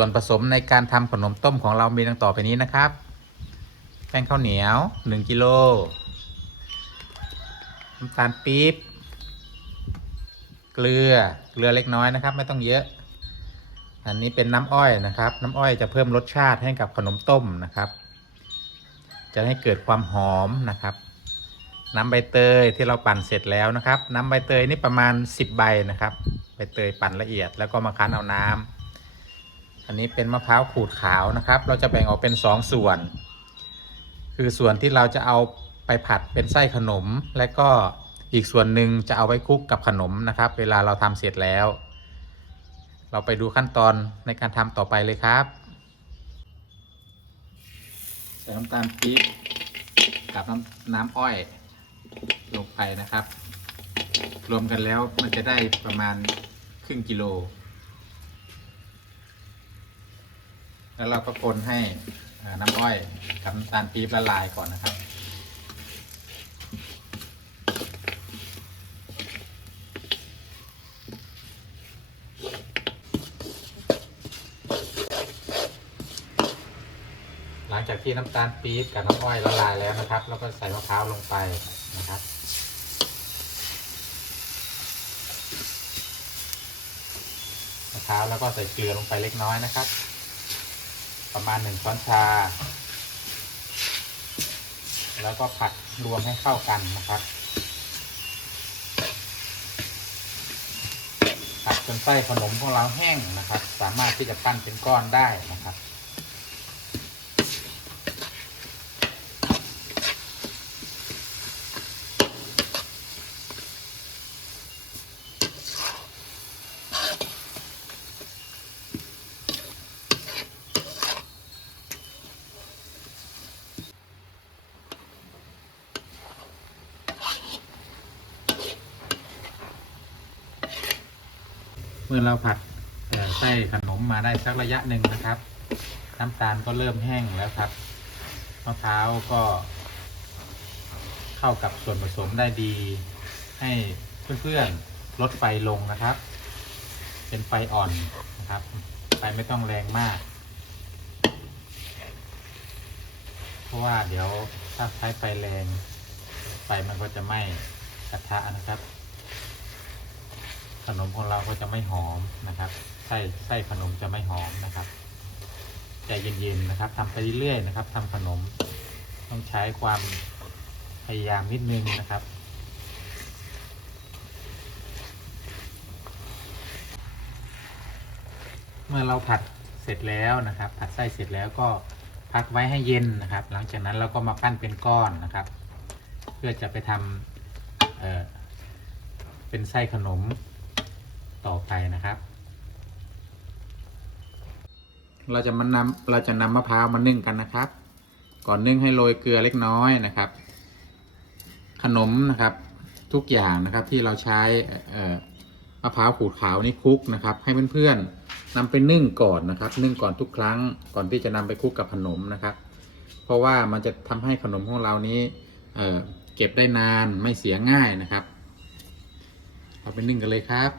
ส่วนผสมในการทำขนมต้มของเรามีดังต่อไปนี้นะครับ แป้งข้าวเหนียว 1กิโลน้ำตาลปี๊บเกลือเกลือเล็กน้อยนะครับ ไม่ต้องเยอะ อันนี้เป็นน้ำอ้อยนะครับ น้ำอ้อยจะเพิ่มรสชาติให้กับขนมต้มนะครับ จะให้เกิดความหอมนะครับ น้ำใบเตยที่เราปั่นเสร็จแล้วนะครับ น้ำใบเตยนี่ประมาณ 10 ใบนะครับ ใบเตยปั่นละเอียดแล้วก็มาคั้นเอาน้ำ อันนี้เป็นมะพร้าวขูดขาวนะครับ เราจะแบ่งออกเป็น2ส่วน คือส่วนที่เราจะเอาไปผัดเป็นไส้ขนม และก็อีกส่วนหนึ่งจะเอาไว้คลุกกับขนมนะครับ เวลาเราทำเสร็จแล้ว เราไปดูขั้นตอนในการทำต่อไปเลยครับใส่น้ำตาลปี๊บกับน้ำน้ำอ้อยลงไปนะครับ รวมกันแล้วมันจะได้ประมาณครึ่งกิโล แล้วเราก็คนให้น้ำอ้อยกับน้ำตาลปี๊บละลายก่อนนะครับ หลังจากที่น้ำตาลปี๊บกับน้ำอ้อยละลายแล้วนะครับแล้วก็ใส่มะพร้าวลงไปนะครับมะพร้าวแล้วก็ใส่เกลือลงไปเล็กน้อยนะครับ ประมาณหนึ่งช้อนชา แล้วก็ผัดรวมให้เข้ากันนะครับ ผัดจนไส้ขนมของเราแห้งนะครับ สามารถที่จะปั้นเป็นก้อนได้นะครับ เมื่อเราผัดไส้ขนมมาได้สักระยะหนึ่งนะครับ น้ำตาลก็เริ่มแห้งแล้วครับมะพร้าวก็ เข้ากับส่วนผสมได้ดี ให้เพื่อนๆลดไฟลงนะครับ เป็นไฟอ่อนนะครับไฟไม่ต้องแรงมาก เพราะว่าเดี๋ยวถ้าใช้ไฟแรง ไฟมันก็จะไหม้กระทะนะครับ ขนมของเราก็จะไม่หอมนะครับไส้ไส้ขนมจะไม่หอมนะครับใจเย็นๆนะครับทำไปเรื่อยๆนะครับทำขนมต้องใช้ความพยายามนิดนึงนะครับ เมื่อเราผัดเสร็จแล้วนะครับ ผัดไส้เสร็จแล้วก็พักไว้ให้เย็นนะครับ หลังจากนั้นเราก็มาปั้นเป็นก้อนนะครับ เพื่อจะไปทำเเป็นไส้ขนม ต่อไปนะครับ เราจะมานำเราจะนำมะพร้าวมานึ่งกันนะครับ ก่อนนึ่งให้โรยเกลือเล็กน้อยนะครับ ขนมนะครับทุกอย่างนะครับที่เราใช้มะพร้าวขูดขาวนี่คลุกนะครับ ให้เพื่อนๆนำไปนึ่งก่อนนะครับ นึ่งก่อนทุกครั้งก่อนที่จะนำไปคลุกกับขนมนะครับ เพราะว่ามันจะทำให้ขนมของเรานี้เเก็บได้นานไม่เสียง่ายนะครับ เราไปนึ่งกันเลยครับ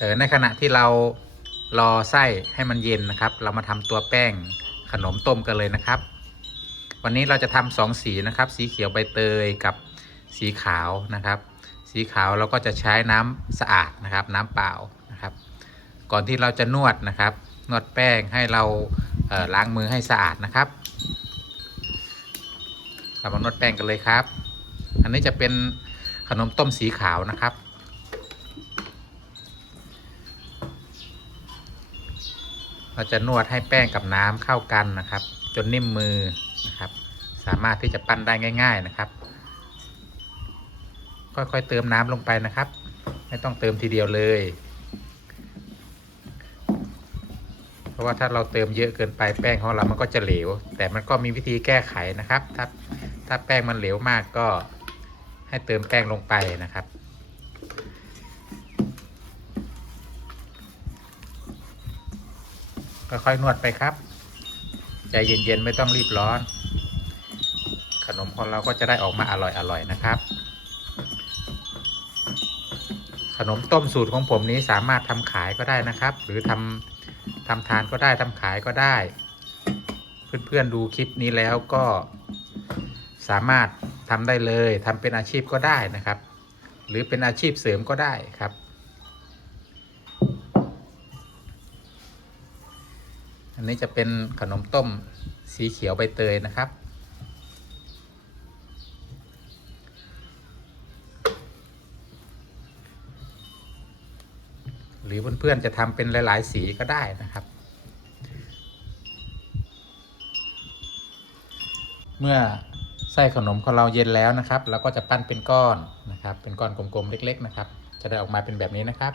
เออในขณะที่เรารอไส้ให้มันเย็นนะครับ เรามาทำตัวแป้งขนมต้มกันเลยนะครับ วันนี้เราจะทำสองสีนะครับ สีเขียวใบเตยกับสีขาวนะครับ สีขาวเราก็จะใช้น้ำสะอาดนะครับ น้ำเปล่านะครับ ก่อนที่เราจะนวดนะครับ นวดแป้งให้เราเล้างมือให้สะอาดนะครับเรามานวดแป้งกันเลยครับ อันนี้จะเป็นขนมต้มสีขาวนะครับ เราจะนวดให้แป้งกับน้ำเข้ากันนะครับ จนนิ่มมือนะครับ สามารถที่จะปั้นได้ง่าย ๆนะครับ ค่อยๆเติมน้ำลงไปนะครับ ไม่ต้องเติมทีเดียวเลย เพราะว่าถ้าเราเติมเยอะเกินไปแป้งของเรามันก็จะเหลว แต่มันก็มีวิธีแก้ไขนะครับ ถ้าถ้าแป้งมันเหลวมากก็ให้เติมแป้งลงไปนะครับ ค่อยๆนวดไปครับ ใจเย็นๆไม่ต้องรีบร้อน ขนมของเราก็จะได้ออกมาอร่อยๆนะครับ ขนมต้มสูตรของผมนี้สามารถทำขายก็ได้นะครับ หรือทำทำทานก็ได้ทำขายก็ได้ เพื่อนๆดูคลิปนี้แล้วก็สามารถทำได้เลยทำเป็นอาชีพก็ได้นะครับ หรือเป็นอาชีพเสริมก็ได้ครับ อันนี้จะเป็นขนมต้มสีเขียวใบเตยนะครับ หรือเพื่อนๆจะทำเป็นหลายๆสีก็ได้นะครับ เมื่อไส้ขนมของเราเย็นแล้วนะครับเราก็จะปั้นเป็นก้อนนะครับ เป็นก้อนกลมๆเล็ก ๆ นะครับ จะได้ออกมาเป็นแบบนี้นะครับ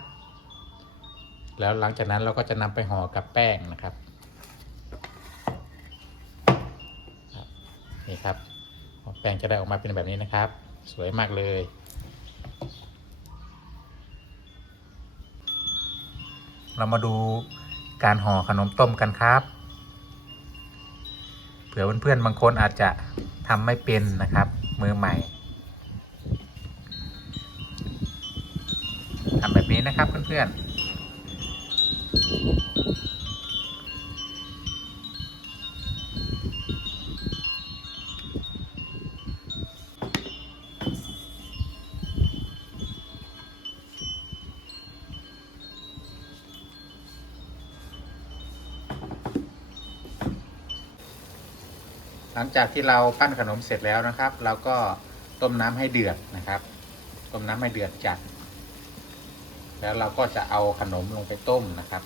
แล้วหลังจากนั้นเราก็จะนำไปห่อกับแป้งนะครับครับ นี่ครับ แป้งจะได้ออกมาเป็นแบบนี้นะครับ สวยมากเลย เรามาดูการห่อขนมต้มกันครับ เผื่อเพื่อนๆบางคนอาจจะทำไม่เป็นนะครับ มือใหม่ทำแบบนี้นะครับเพื่อนๆ หลังจากที่เราปั้นขนมเสร็จแล้วนะครับ เราก็ต้มน้ำให้เดือดนะครับ ต้มน้ำให้เดือดจัด แล้วเราก็จะเอาขนมลงไปต้มนะครับ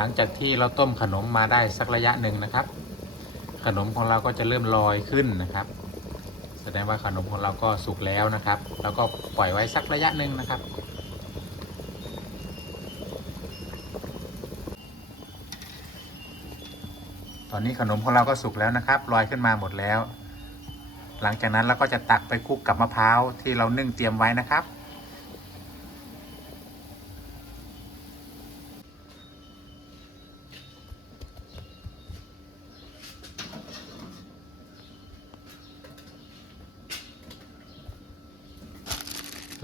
หลังจากที่เราต้มขนมมาได้สักระยะหนึ่งนะครับ ขนมของเราก็จะเริ่มลอยขึ้นนะครับ แสดงว่าขนมของเราก็สุกแล้วนะครับ แล้วก็ปล่อยไว้สักระยะหนึ่งนะครับ ตอนนี้ขนมของเราก็สุกแล้วนะครับลอยขึ้นมาหมดแล้ว หลังจากนั้นเราก็จะตักไปคลุกกับมะพร้าวที่เรานึ่งเตรียมไว้นะครับ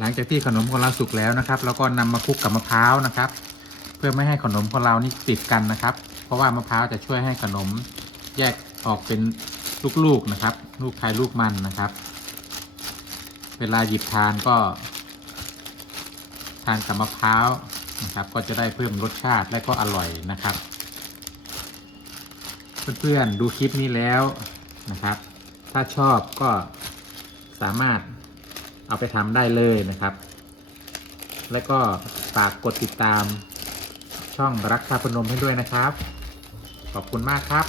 ลังจากที่ขนมของเราสุกแล้วนะครับเราก็นำมาคลุกกับมะพร้าวนะครับ เพื่อไม่ให้ขนมของเรานี่ติดกันนะครับ เพราะว่ามะพร้าวจะช่วยให้ขนมแยกออกเป็นลูกๆนะครับ ลูกใครลูกมันนะครับ เวลาหยิบทานก็ ทานกับมะพร้าวนะครับ ก็จะได้เพิ่มรสชาติและก็อร่อยนะครับ เพื่อนๆดูคลิปนี้แล้วนะครับ ถ้าชอบก็สามารถ เอาไปทำได้เลยนะครับ และก็ฝากกดติดตามช่องรักชาพนมให้ด้วยนะครับ ขอบคุณมากครับ